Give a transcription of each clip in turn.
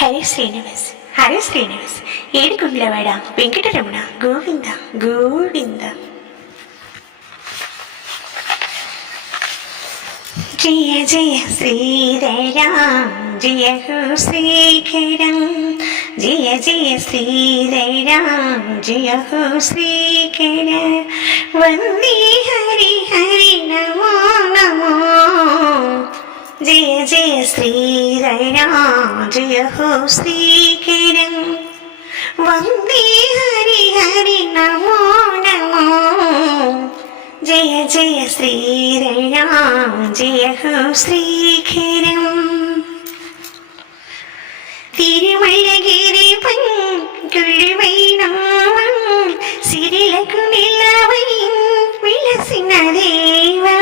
హరి శ్రీనివాస్ హరి శ్రీనివాస్ ఏడుకుండ్లవాడ వెంకటరమణ గోవింద గోవింద. జయ జయ శ్రీరామ్ జయ హో శ్రీకరం, జయ జయ శ్రీరామ్ జయ హో శ్రీకర. వందే హరి హరి నమో నమో, జయ జయ శ్రీరామ్ జయ హో శ్రీకరం. వందే హరి హరి నమో నమో, జయ జయ శ్రీరామ్ జయ హో శ్రీకరం. తిరుమలగిరి పంకుళువైనావా, సిరిలకు నిలవై విలసిన దేవా.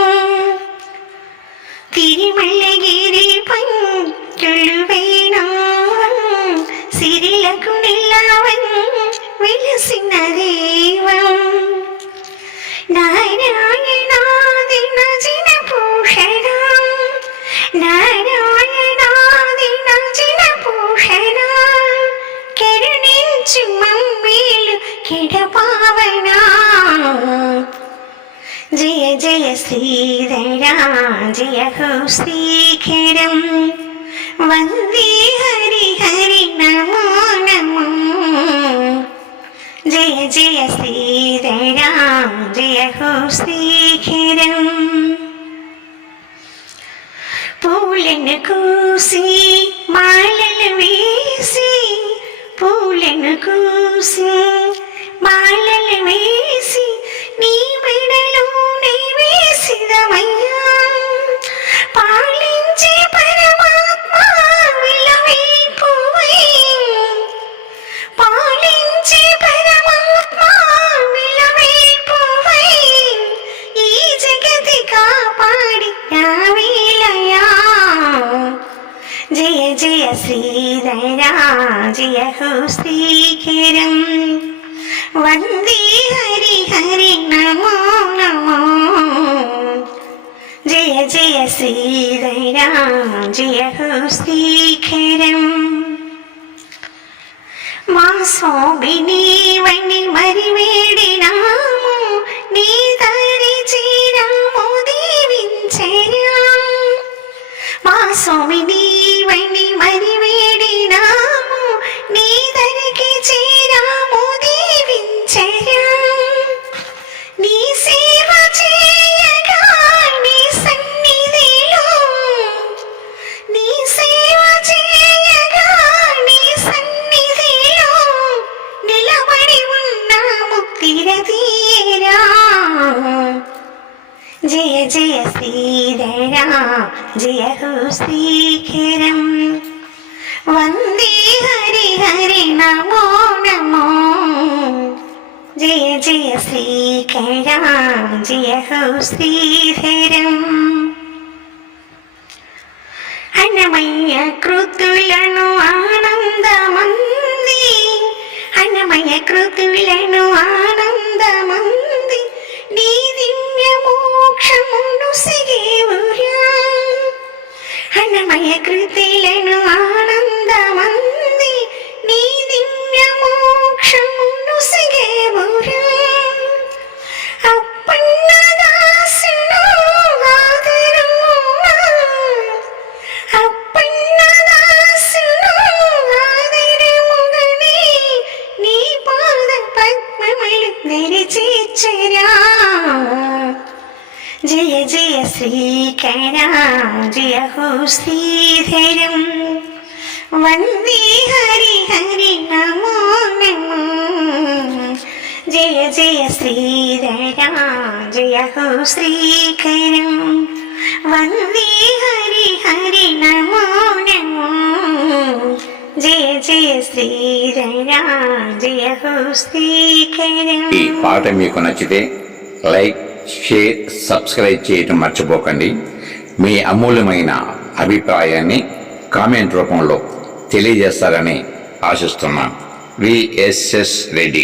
తిరుమలగిరి పంకుళువైనావా, సిరిలకు నిలవై విలసిన దేవా. నారాయణాది నజిన భూషణ, నారాయణాది నజిన భూషణ, కరుణించు మమ్మేలు కిడపావన. జయ జయ శ్రీరామ్ జయ హో శ్రీకరం. వందే హరి హరి నమో నమో, జయ జయ శ్రీరామ్ జయ హో శ్రీకరం. పూలను కూసి మాలలు వేసి, పూలను కూసి మాలలు వేసి, నీ మెడలోనే వేసిదమయ్యా. పాలించే పరమాత్మ విలవైపువై, పాలించే పరమాత్మ విలవైపువై, ఈ జగతి కాపాడి రావేలయా. జయ జయ శ్రీరామ్ జయ హో శ్రీకరం. వందే హరి హరి నమో నమో, జయ జయ శ్రీరామ్ జయ హో శ్రీకరం. మా స్వామి నీవని మరి వేడినాము, నీ దారి చేరాము దీవించరా. మా స్వామి నీవని మరి వేడినాము, నీ దరికి చేరాము దీవించరా. నీ సేవ చేయగా నీ సన్నిధిలో, నీ సేవ చేయగా నీ సన్నిధిలో, నిలబడి ఉన్నాము తిరదీరా. జయ జయ శ్రీరామ్ జయ హో శ్రీకరం. వందే హరి హరి నమో నమో, జయ జయ శ్రీకరం జయ హో శ్రీధరం. అన్నమయ్య కృతులను ఆనందమంది, అన్నమయ్య కృతులను ఆనందమంది, నీ దివ్య మోక్షమును సిగేవురా. అన్నమయ్య కృతులను ఆనందమంది, నీ దివ్య మోక్షమును సిగేవురా. అప్పన్న దాసును ఆదరమునా, అప్పన్న దాసును ఆదరముగని, నీ పాద పద్మములు దరిచేర్చరా. జయ జయ శ్రీకరం జయ హో శ్రీధరం. వందే హరి హరి నమో నమో, జయ జయ శ్రీరామ్ జయ హో శ్రీకరం. వందే హరి హరి నమో నమో, జయ జయ శ్రీరామ్ జయ హో శ్రీకరం. ఈ పాట మీకు నచ్చితే లైక్, షేర్, సబ్స్క్రైబ్ చేయటం మర్చిపోకండి. మీ అమూల్యమైన అభిప్రాయాన్ని కామెంట్ రూపంలో తెలియజేస్తారని ఆశిస్తున్నాను. విఎస్ఎస్ రెడ్డి.